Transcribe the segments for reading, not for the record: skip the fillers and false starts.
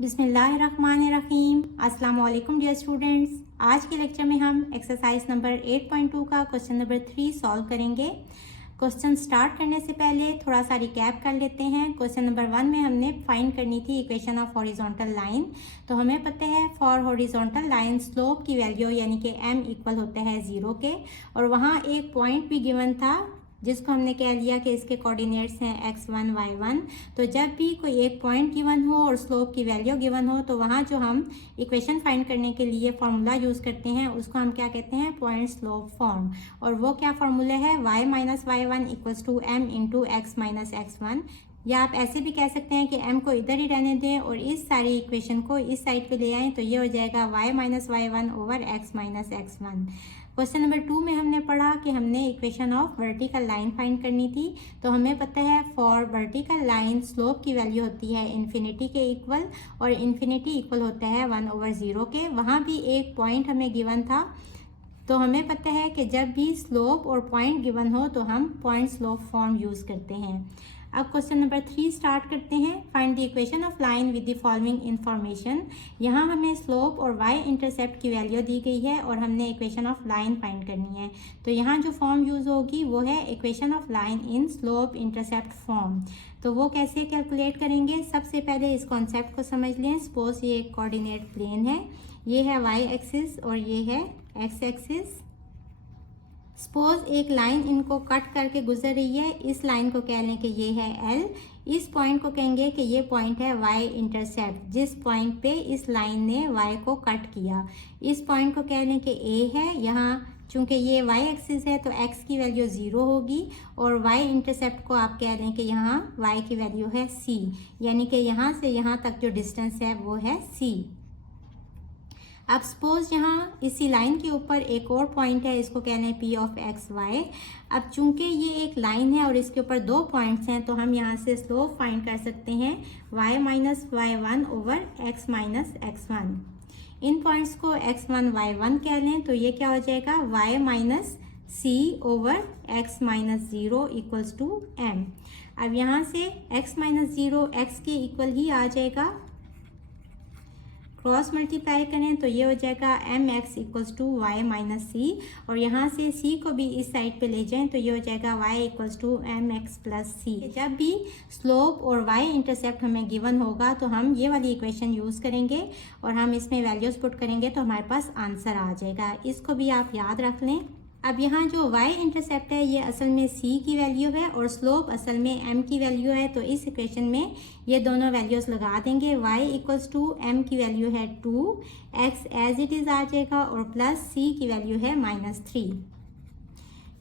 बिस्मिल्लाहिर्रहमानिर्रहीम। अस्सलाम वालेकुम डियर स्टूडेंट्स। आज के लेक्चर में हम एक्सरसाइज नंबर 8.2 का क्वेश्चन नंबर 3 सॉल्व करेंगे। क्वेश्चन स्टार्ट करने से पहले थोड़ा सा रिकैप कर लेते हैं। क्वेश्चन नंबर 1 में हमने फाइंड करनी थी इक्वेशन ऑफ हॉरिजॉन्टल लाइन। तो हमें पता है फॉर हॉरिजॉन्टल लाइन स्लोप की वैल्यू यानी कि m इक्वल होता है 0 के, और वहाँ एक पॉइंट भी गिवन था जिसको हमने कह लिया कि इसके कोऑर्डिनेट्स हैं x1 y1। तो जब भी कोई एक पॉइंट गिवन हो और स्लोप की वैल्यू गिवन हो तो वहाँ जो हम इक्वेशन फाइंड करने के लिए फॉर्मूला यूज़ करते हैं उसको हम क्या कहते हैं, पॉइंट स्लोप फॉर्म। और वो क्या फॉर्मूला है, y minus y one equals to m into x minus x one. या आप ऐसे भी कह सकते हैं कि m को इधर ही रहने दें और इस सारी इक्वेशन को इस साइड पे ले आएँ, तो ये हो जाएगा y minus y one over x minus x one. Question number 2 में हमने पढ़ा कि हमने equation of vertical line find करनी थी। तो हमें पता है फॉर वर्टिकल लाइन स्लोप की वैल्यू होती है इन्फिनिटी के इक्वल, और इन्फिनिटी इक्वल होता है 1/0 के। वहाँ भी एक पॉइंट हमें गिवन था। तो हमें पता है कि जब भी स्लोप और पॉइंट गिवन हो तो हम पॉइंट स्लोप फॉर्म यूज़ करते हैं। अब क्वेश्चन नंबर 3 स्टार्ट करते हैं। Find the equation of line with the following information. यहाँ हमें स्लोप और y इंटरसेप्ट की वैल्यू दी गई है और हमने इक्वेशन ऑफ लाइन फाइंड करनी है। तो यहाँ जो फॉर्म यूज़ होगी वो है equation of line in slope intercept form. तो वो कैसे कैलकुलेट करेंगे, सबसे पहले इस कॉन्सेप्ट को समझ लें। सपोज ये एक कोऑर्डिनेट प्लेन है, ये है y एक्सिस और ये है x एक्सिस। सपोज एक लाइन इनको कट करके गुजर रही है, इस लाइन को कह लें कि ये है L। इस पॉइंट को कहेंगे कि ये पॉइंट है y इंटरसेप्ट, जिस पॉइंट पे इस लाइन ने y को कट किया। इस पॉइंट को कह लें कि A है। यहाँ चूंकि ये y एक्सिस है तो x की वैल्यू 0 होगी, और y इंटरसेप्ट को आप कह लें कि यहाँ y की वैल्यू है c, यानी कि यहाँ से यहाँ तक जो डिस्टेंस है वो है c। अब सपोज यहाँ इसी लाइन के ऊपर एक और पॉइंट है, इसको कह लें P ऑफ एक्स वाई। अब चूंकि ये एक लाइन है और इसके ऊपर दो पॉइंट्स हैं, तो हम यहाँ से स्लोप फाइंड कर सकते हैं y minus y one over x minus x one. इन पॉइंट्स को x1 y1 कह लें, तो ये क्या हो जाएगा y minus c over x minus 0 equals to m। अब यहाँ से x माइनस 0 x के इक्वल ही आ जाएगा, क्रॉस मल्टीप्लाई करें तो ये हो जाएगा m x equals to y minus c, और यहाँ से सी को भी इस साइड पे ले जाएं तो ये हो जाएगा y equals to m x plus c. जब भी स्लोप और वाई इंटरसेप्ट हमें गिवन होगा तो हम ये वाली इक्वेशन यूज़ करेंगे और हम इसमें वैल्यूज़ पुट करेंगे तो हमारे पास आंसर आ जाएगा। इसको भी आप याद रख लें। अब यहाँ जो y इंटरसेप्ट है ये असल में c की वैल्यू है और स्लोप असल में m की वैल्यू है। तो इस इक्वेशन में ये दोनों वैल्यूज़ लगा देंगे। y इक्वल्स टू m की वैल्यू है 2, x एज इट इज़ आ जाएगा, और प्लस c की वैल्यू है -3।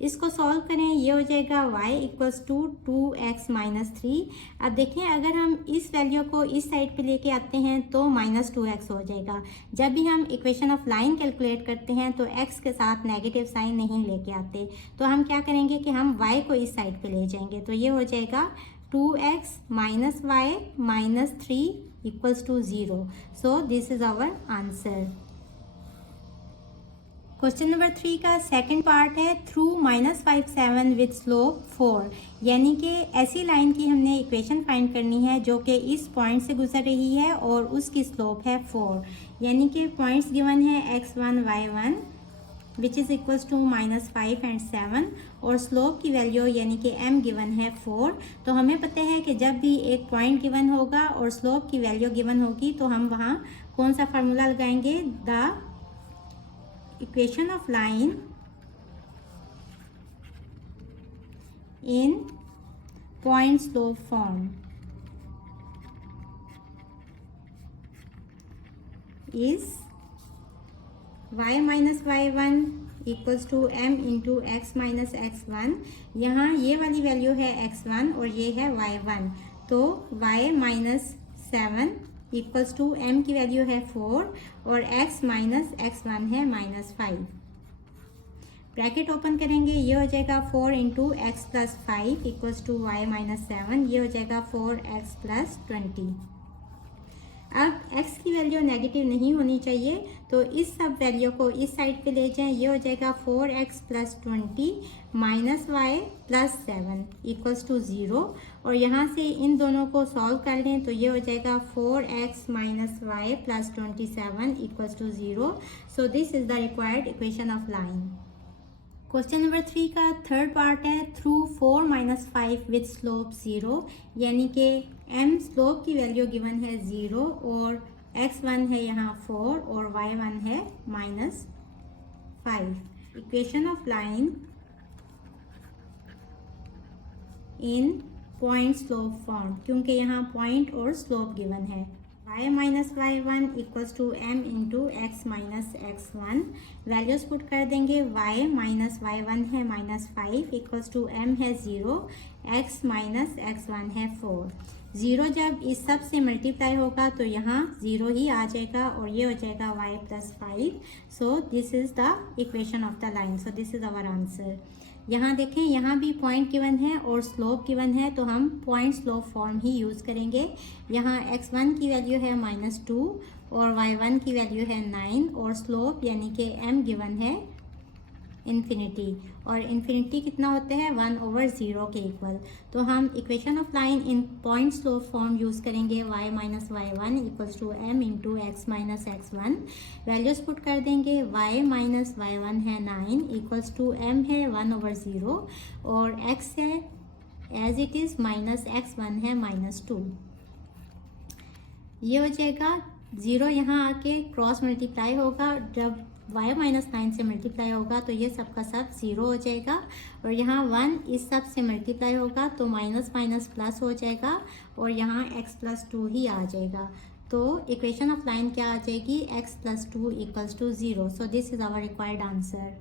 इसको सॉल्व करें, ये हो जाएगा y equals to 2x minus 3। अब देखें अगर हम इस वैल्यू को इस साइड पे लेके आते हैं तो -2x हो जाएगा। जब भी हम इक्वेशन ऑफ लाइन कैलकुलेट करते हैं तो x के साथ नेगेटिव साइन नहीं लेके आते, तो हम क्या करेंगे कि हम y को इस साइड पे ले जाएंगे। तो ये हो जाएगा 2x minus y minus 3 equals to 0। So this is our answer. Question number 3 का सेकंड पार्ट है थ्रू -5 विथ स्लोप 4। यानी कि ऐसी लाइन की हमने इक्वेशन फाइंड करनी है जो कि इस पॉइंट से गुजर रही है और उसकी स्लोप है 4। यानी कि पॉइंट्स गिवन है x1 y1 which is equals to -5 and 7, और स्लोप की वैल्यू यानी कि m गिवन है 4। तो हमें पता है कि जब भी एक पॉइंट गिवन होगा और स्लोप की वैल्यू गिवन होगी तो हम वहाँ कौन सा फार्मूला लगाएंगे, the equation of line in point slope form is y minus y1 equals to m into x minus x1। यहाँ ये वाली वैल्यू है x1 और ये है y1, तो y minus 7 equals to m की वैल्यू है 4 और x माइनस x1 है -5। ब्रैकेट ओपन करेंगे, ये हो जाएगा 4 into x plus 5 equals to y minus 7। ये हो जाएगा 4x प्लस 20। अब x की वैल्यू नेगेटिव नहीं होनी चाहिए, तो इस सब वैल्यू को इस साइड पे ले जाएं। ये हो जाएगा 4x + 20 minus y plus 7 equals to 0। और यहाँ से इन दोनों को सॉल्व कर लें तो ये हो जाएगा 4x minus y plus 27 equals to 0। So this is the required equation of line. Question number 3 का थर्ड पार्ट है थ्रू 4 - 5 विद स्लोप 0, यानी कि m स्लोप की वैल्यू गिवन है 0 और x1 है यहाँ 4 और y1 है -5। Equation of line in point slope form, क्योंकि यहाँ पॉइंट और स्लोप गिवन है। y minus y1 equals to m into x minus x1। Values put कर देंगे। y माइनस y1 है -5 इक्वल्स टू m है 0, x माइनस x1 है 4। 0 जब इस सब से मल्टीप्लाई होगा तो यहाँ 0 ही आ जाएगा और ये हो जाएगा y plus 5। So this is the equation of the line. So this is our answer. यहाँ देखें, यहाँ भी पॉइंट गिवन है और स्लोप गिवन है, तो हम पॉइंट स्लोप फॉर्म ही यूज़ करेंगे। यहाँ x1 की वैल्यू है -2 और y1 की वैल्यू है 9 और स्लोप यानी कि m गिवन है इन्फिनिटी, और इन्फिनिटी कितना होता है 1/0 के इक्वल। तो हम equation of line in point slope form use करेंगे। y minus y1 equals to m into x minus x1। Values put कर देंगे। y माइनस y1 है 9 इक्वल्स टू m है 1/0 और x है as it is minus x1 है -2। ये हो जाएगा 0, यहाँ आके क्रॉस मल्टीप्लाई होगा। जब y माइनस 9 से मल्टीप्लाई होगा तो ये सब का सब 0 हो जाएगा और यहाँ 1 इस सब से मल्टीप्लाई होगा तो माइनस माइनस प्लस हो जाएगा और यहाँ x प्लस 2 ही आ जाएगा। तो इक्वेशन ऑफ लाइन क्या आ जाएगी, x plus 2 equals to 0। So this is our required answer.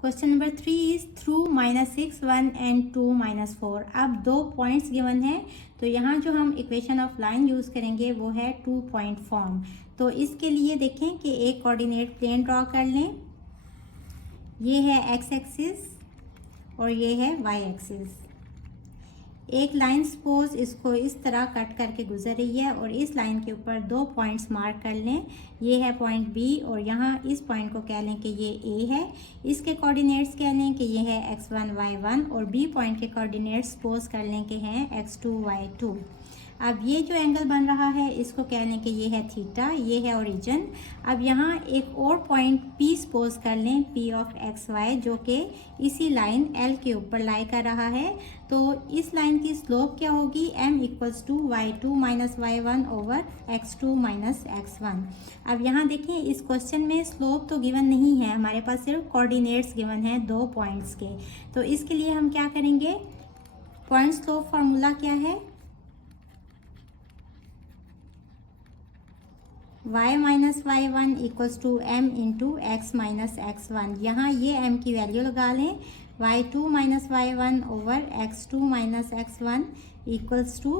Question number 3 is through -6 1 and 2 -4। अब 2 पॉइंट्स गिवन है, तो यहाँ जो हम इक्वेशन ऑफ लाइन यूज़ करेंगे वो है 2 पॉइंट फॉर्म। तो इसके लिए देखें कि एक कोऑर्डिनेट प्लेन ड्रॉ कर लें। ये है x एक्सिस और ये है y एक्सिस। एक लाइन सपोज इसको इस तरह कट करके गुजर रही है और इस लाइन के ऊपर 2 पॉइंट्स मार्क कर लें। ये है पॉइंट B और यहाँ इस पॉइंट को कह लें कि ये A है। इसके कोऑर्डिनेट्स कह लें कि ये है x1 y1 और B पॉइंट के कोऑर्डिनेट्स सपोज कर लें कि हैं x2 y2। अब ये जो एंगल बन रहा है इसको कह लें कि ये है थीटा, ये है ओरिजिन। अब यहाँ एक और पॉइंट P सपोज कर लें, P ऑफ XY, जो कि इसी लाइन L के ऊपर लाई कर रहा है। तो इस लाइन की स्लोप क्या होगी, m equals to y2 minus y1 over x2 minus x1। अब यहाँ देखें, इस क्वेश्चन में स्लोप तो गिवन नहीं है, हमारे पास सिर्फ कोऑर्डिनेट्स गिवन है 2 पॉइंट्स के। तो इसके लिए हम क्या करेंगे, पॉइंट स्लोप फार्मूला क्या है, y minus y1 equals to m into x minus x1। यहाँ ये m की वैल्यू लगा लें, y2 minus y1 over x2 minus x1 equals to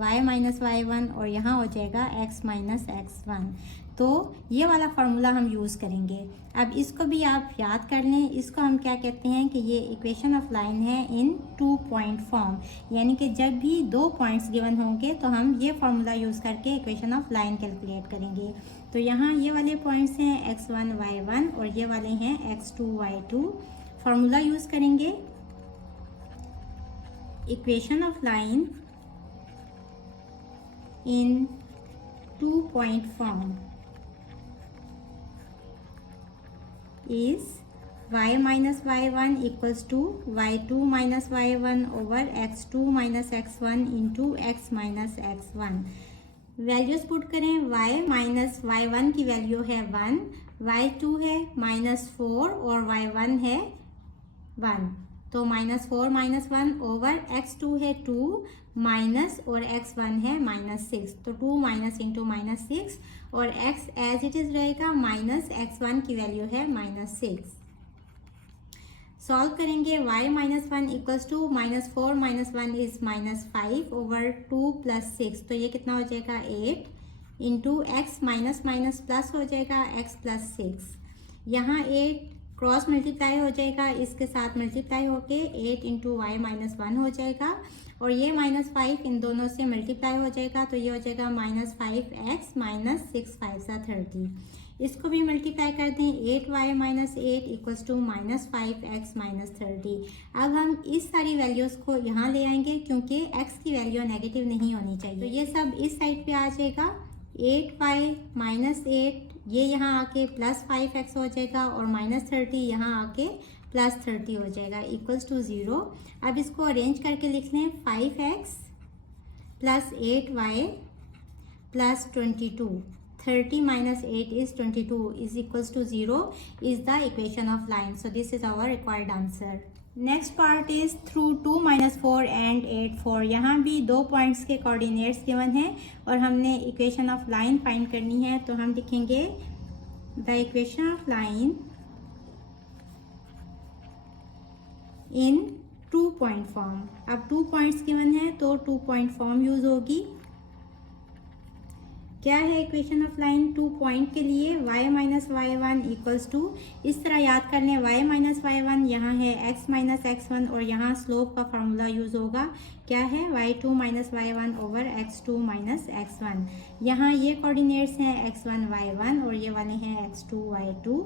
y minus y1 और यहाँ हो जाएगा x माइनस x1। तो ये वाला फार्मूला हम यूज़ करेंगे। अब इसको भी आप याद कर लें, इसको हम क्या कहते हैं कि ये इक्वेशन ऑफ लाइन है इन 2 पॉइंट फॉर्म, यानी कि जब भी 2 पॉइंट्स गिवन होंगे तो हम ये फार्मूला यूज़ करके इक्वेशन ऑफ लाइन कैलकुलेट करेंगे। तो यहाँ ये वाले पॉइंट्स हैं x1 y1 और ये वाले हैं x2 y2। फार्मूला यूज़ करेंगे, equation of line in 2 point form is y minus y1 equals to y2 minus y1 over x2 minus x1 into x minus x1। Values put करें, y minus y1 की value है 1, y2 है -4 और y1 है 1। तो -4 -1 over x2 है 2 minus और x1 है -6। तो 2 माइनस इंटू -6 और x एज इट इज़ रहेगा, माइनस x1 की वैल्यू है -6। सॉल्व करेंगे, y minus 1 equals to -4 -1 is -5 over 2 plus 6। तो ये कितना हो जाएगा 8 into x minus minus plus हो जाएगा x प्लस 6। यहाँ 8 क्रॉस मल्टीप्लाई हो जाएगा, इसके साथ मल्टीप्लाई होके 8 इंटू वाई माइनस 1 हो जाएगा और ये -5 इन दोनों से मल्टीप्लाई हो जाएगा तो ये हो जाएगा -5x माइनस 6 5 सा 30। इसको भी मल्टीप्लाई कर दें, 8y minus 8 equals to -5x minus 30। अब हम इस सारी वैल्यूज़ को यहाँ ले आएंगे क्योंकि x की वैल्यू नेगेटिव नहीं होनी चाहिए, तो ये सब इस साइड पे आ जाएगा। 8y माइनस 8 ये यहाँ आके प्लस 5x हो जाएगा और -30 यहाँ आके प्लस 30 हो जाएगा इक्वल्स टू 0। अब इसको अरेंज करके लिख लें, 5x plus 8y plus 22, 30 minus 8 is 22 is equals to 0 is the equation of line. So this is our required answer. Next part is through 2 - 4 and 8 4। यहाँ भी 2 पॉइंट्स के कोऑर्डिनेट्स गिवन हैं और हमने इक्वेशन ऑफ लाइन फाइंड करनी है, तो हम लिखेंगे the equation of line in 2 point form. अब 2 पॉइंट्स गिवन है तो 2 पॉइंट फॉर्म यूज होगी। क्या है इक्वेशन ऑफ लाइन 2 पॉइंट के लिए? y minus y1 equals to, इस तरह याद कर लें, y माइनस y1 यहाँ है x माइनस x1 और यहाँ स्लोप का फार्मूला यूज़ होगा। क्या है? y2 minus y1 over x2 minus x1। यहाँ ये कोऑर्डिनेट्स हैं x1 y1 और ये वाले हैं x2 y2।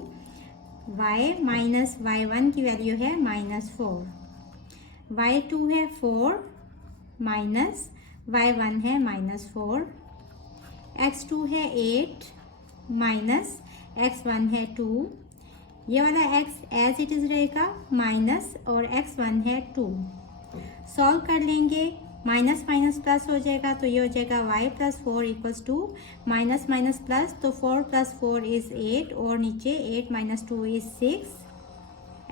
y minus y1 की वैल्यू है -4, y2 है 4 माइनस y1 है -4, x2 है 8 माइनस x1 है 2, ये वाला x एज इट इज़ रहेगा माइनस और x1 है 2। सॉल्व कर लेंगे, माइनस माइनस प्लस हो जाएगा तो ये हो जाएगा y plus 4 equals to minus minus plus, तो 4 प्लस 4 इज़ 8 और नीचे 8 minus 2 is 6,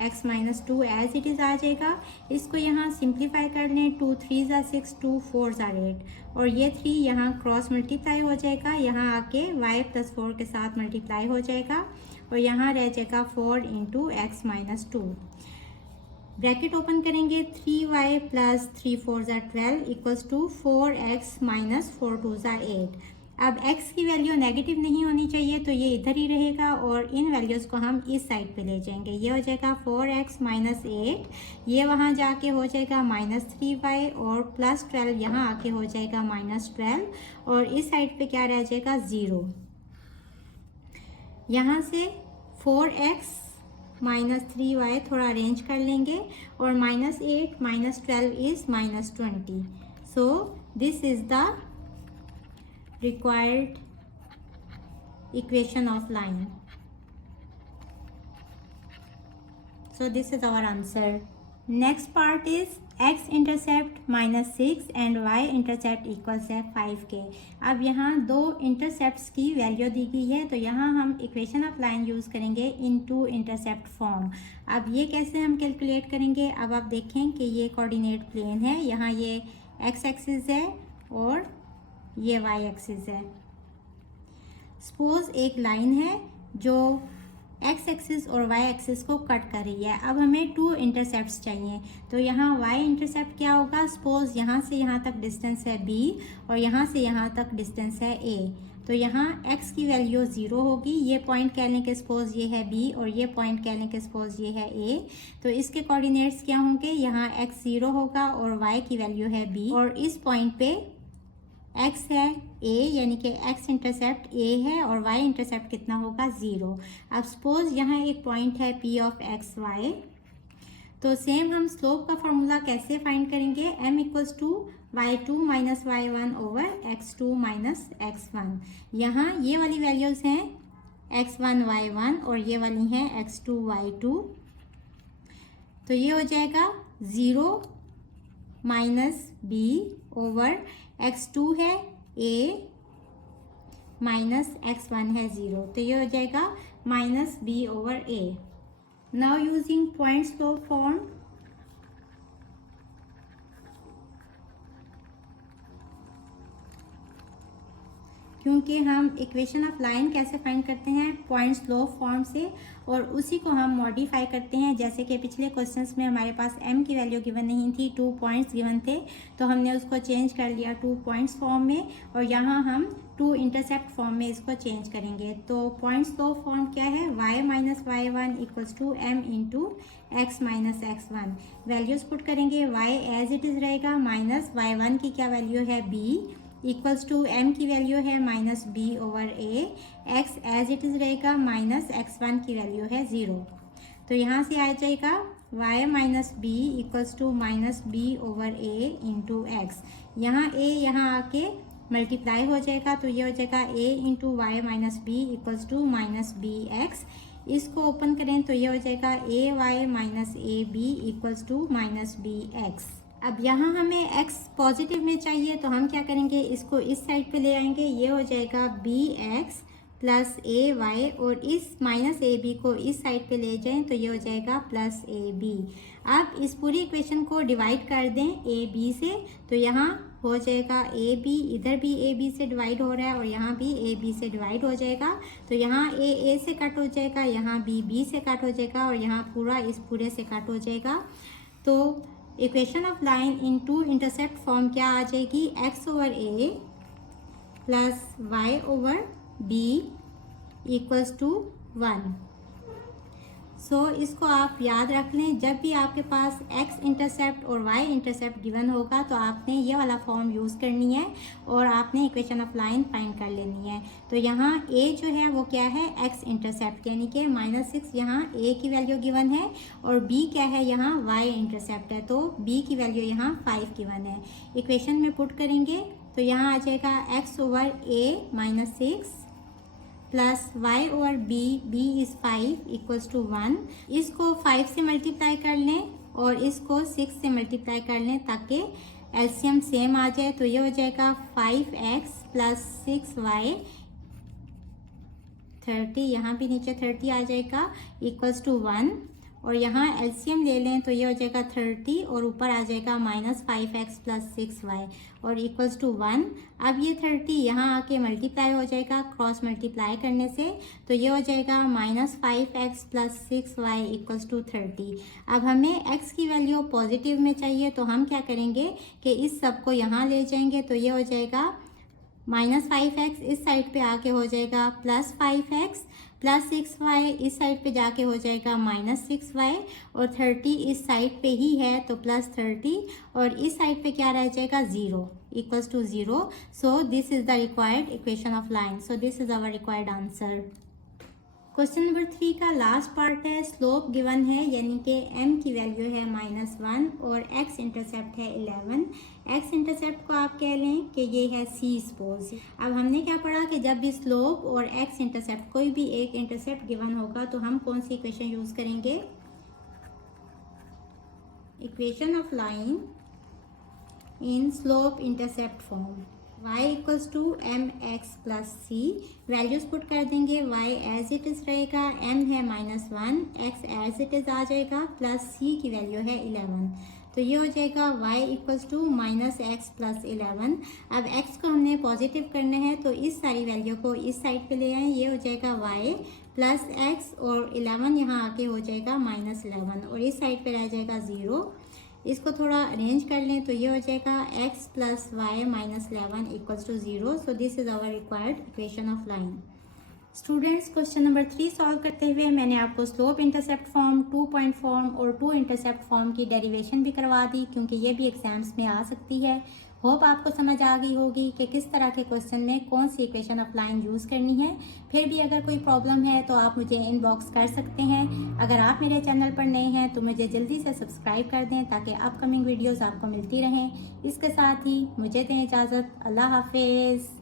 x minus 2 as it is आ जाएगा। इसको यहाँ सिंप्लीफाई कर लें, 2 3 ज़ा 6, 2 4 ज़ा 8 और ये 3 यहाँ क्रॉस मल्टीप्लाई हो जाएगा, यहाँ आके y प्लस 4 के साथ मल्टीप्लाई हो जाएगा और यहाँ रह जाएगा 4 into x minus 2। Bracket open करेंगे, 3y प्लस 3 4 ज़ा 12 इक्वल्स टू 4x माइनस 4 2 ज़ा 8। अब x की वैल्यू नेगेटिव नहीं होनी चाहिए तो ये इधर ही रहेगा और इन वैल्यूज़ को हम इस साइड पे ले जाएंगे। ये हो जाएगा 4x माइनस 8, ये वहाँ जाके हो जाएगा -3y और प्लस 12 यहाँ आके हो जाएगा -12 और इस साइड पे क्या रह जाएगा 0। यहाँ से 4x माइनस 3y थोड़ा अरेंज कर लेंगे और -8 minus 12 is -20। So this is the required equation of line. So this is our answer. Next part is x intercept -6 and y intercept equals है 5k। अब यहाँ दो इंटरसेप्ट्स की वैल्यू दी गई है तो यहाँ हम इक्वेशन ऑफ लाइन यूज़ करेंगे इन टू इंटरसेप्ट फॉर्म। अब ये कैसे हम कैलकुलेट करेंगे? अब आप देखें कि ये कोऑर्डिनेट प्लेन है, यहाँ ये x एक्सिस है और ये y एक्सिस है। सपोज एक लाइन है जो x एक्सिस और y एक्सिस को कट कर रही है। अब हमें 2 इंटरसेप्ट्स चाहिए तो यहाँ y इंटरसेप्ट क्या होगा? सपोज यहाँ से यहाँ तक डिस्टेंस है b और यहाँ से यहाँ तक डिस्टेंस है a, तो यहाँ x की वैल्यू 0 होगी। ये पॉइंट कह लें कि सपोज ये है b और ये पॉइंट कह लें कि सपोज ये है a, तो इसके कोऑर्डिनेट्स क्या होंगे? यहाँ x 0 होगा और y की वैल्यू है b और इस पॉइंट पे x है a, यानी कि x इंटरसेप्ट a है और y इंटरसेप्ट कितना होगा? 0। अब सपोज यहाँ एक पॉइंट है p ऑफ एक्स वाई, तो सेम हम स्लोप का फॉर्मूला कैसे फाइंड करेंगे? m equals to y2 minus y1 over x2 minus x1। यहाँ ये वाली वैल्यूज़ हैं x1 y1 और ये वाली हैं x2 y2, तो ये हो जाएगा 0 माइनस b ओवर x2 है a माइनस x1 है 0, तो ये हो जाएगा -b over a। Now using point slope form, क्योंकि हम इक्वेशन ऑफ लाइन कैसे फाइंड करते हैं, पॉइंट स्लोप फॉर्म से, और उसी को हम मॉडिफाई करते हैं। जैसे कि पिछले क्वेश्चंस में हमारे पास m की वैल्यू गिवन नहीं थी, 2 पॉइंट्स गिवन थे, तो हमने उसको चेंज कर लिया 2 पॉइंट्स फॉर्म में, और यहाँ हम 2 इंटरसेप्ट फॉर्म में इसको चेंज करेंगे। तो पॉइंट स्लोप फॉर्म क्या है, y minus y1 equals to m into x minus x1। Values put करेंगे, y एज इट इज़ रहेगा, माइनस y1 की क्या वैल्यू है b, इक्वल्स टू m की वैल्यू है minus b over a, x as it is रहेगा, minus x1 की value है 0। तो यहाँ से आ जाएगा y minus b equals to minus b over a into x. यहाँ a यहाँ आके मल्टीप्लाई हो जाएगा, तो ये हो जाएगा a into y minus b equals to minus b x. इसको ओपन करें तो ये हो जाएगा a y minus a b equals to minus b x. अब यहाँ हमें x पॉजिटिव में चाहिए, तो हम क्या करेंगे, इसको इस साइड पे ले आएंगे, ये हो जाएगा बी एक्स प्लस ए वाई, और इस माइनस ए बी को इस साइड पे ले जाएं तो ये हो जाएगा प्लस ए बी। अब इस पूरी इक्वेशन को डिवाइड कर दें ए बी से, तो यहाँ हो जाएगा ए बी, इधर भी ए बी से डिवाइड हो रहा है और यहाँ भी ए बी से डिवाइड हो जाएगा, तो यहाँ ए से कट हो जाएगा, यहाँ बी से कट हो जाएगा, और यहाँ पूरा इस पूरे से कट हो जाएगा। तो equation of line in two intercept form क्या आ जाएगी, x over a plus y over b equals to 1। So इसको आप याद रख लें, जब भी आपके पास x इंटरसेप्ट और y इंटरसेप्ट गिवन होगा तो आपने ये वाला फॉर्म यूज़ करनी है और आपने इक्वेशन ऑफ लाइन फाइंड कर लेनी है। तो यहाँ a जो है वो क्या है, x इंटरसेप्ट, यानी कि -6 यहाँ a की वैल्यू गिवन है, और b क्या है, यहाँ y इंटरसेप्ट है, तो b की वैल्यू यहाँ 5 गिवन है। इक्वेशन में पुट करेंगे तो यहाँ आ जाएगा x over a -6 plus y over b is 5 equals to 1। इसको 5 से मल्टीप्लाई कर लें और इसको 6 से मल्टीप्लाई कर लें ताकि एलसीएम सेम आ जाए, तो ये हो जाएगा 5x प्लस 6y 30, यहाँ भी नीचे 30 आ जाएगा, इक्वल्स टू 1, और यहाँ एलसीएम ले लें तो ये हो जाएगा 30 और ऊपर आ जाएगा -5x प्लस 6y और इक्वल्स टू 1। अब ये 30 यहाँ आके मल्टीप्लाई हो जाएगा क्रॉस मल्टीप्लाई करने से, तो ये हो जाएगा -5x plus 6y equals to 30। अब हमें x की वैल्यू पॉजिटिव में चाहिए, तो हम क्या करेंगे कि इस सब को यहाँ ले जाएंगे, तो ये हो जाएगा -5x इस साइड पे आके हो जाएगा प्लस 5x प्लस 6y इस साइड पे जाके हो जाएगा -6y, और 30 इस साइड पे ही है तो प्लस 30, और इस साइड पे क्या रह जाएगा 0 equals to 0। So this is the required equation of line. So this is our required answer. Question number 3 का लास्ट पार्ट है, स्लोप गिवन है, यानी कि m की वैल्यू है -1 और x इंटरसेप्ट है 11। x इंटरसेप्ट को आप कह लें कि ये है c सपोज। अब हमने क्या पढ़ा कि जब भी स्लोप और x इंटरसेप्ट कोई भी एक इंटरसेप्ट गिवन होगा तो हम कौन सी इक्वेशन यूज करेंगे, equation of line in slope intercept form. y equals to m x plus c, values put कर देंगे, y एज इट इज रहेगा, m है -1, x एज इट इज आ जाएगा, प्लस c की वैल्यू है 11, तो ये हो जाएगा y equals to -x plus 11। अब x को हमने पॉजिटिव करना है तो इस सारी वैल्यू को इस साइड पे ले आए, ये हो जाएगा y प्लस x और 11 यहाँ आके हो जाएगा -11, और इस साइड पे रह जाएगा 0। इसको थोड़ा अरेंज कर लें तो ये हो जाएगा x plus y -11 equals to 0। So this is our required equation of line. Students, question number 3 solve करते हुए मैंने आपको slope intercept form, 2 point form और 2 इंटरसेप्ट फॉर्म की डेरिवेशन भी करवा दी, क्योंकि ये भी एग्जाम्स में आ सकती है। होप आपको समझ आ गई होगी कि किस तरह के क्वेश्चन में कौन सी इक्वेशन ऑफ लाइन यूज़ करनी है। फिर भी अगर कोई प्रॉब्लम है तो आप मुझे इनबॉक्स कर सकते हैं। अगर आप मेरे चैनल पर नए हैं तो मुझे जल्दी से सब्सक्राइब कर दें ताकि अपकमिंग वीडियोस आपको मिलती रहें। इसके साथ ही मुझे दें इजाज़त। अल्लाह हाफिज़।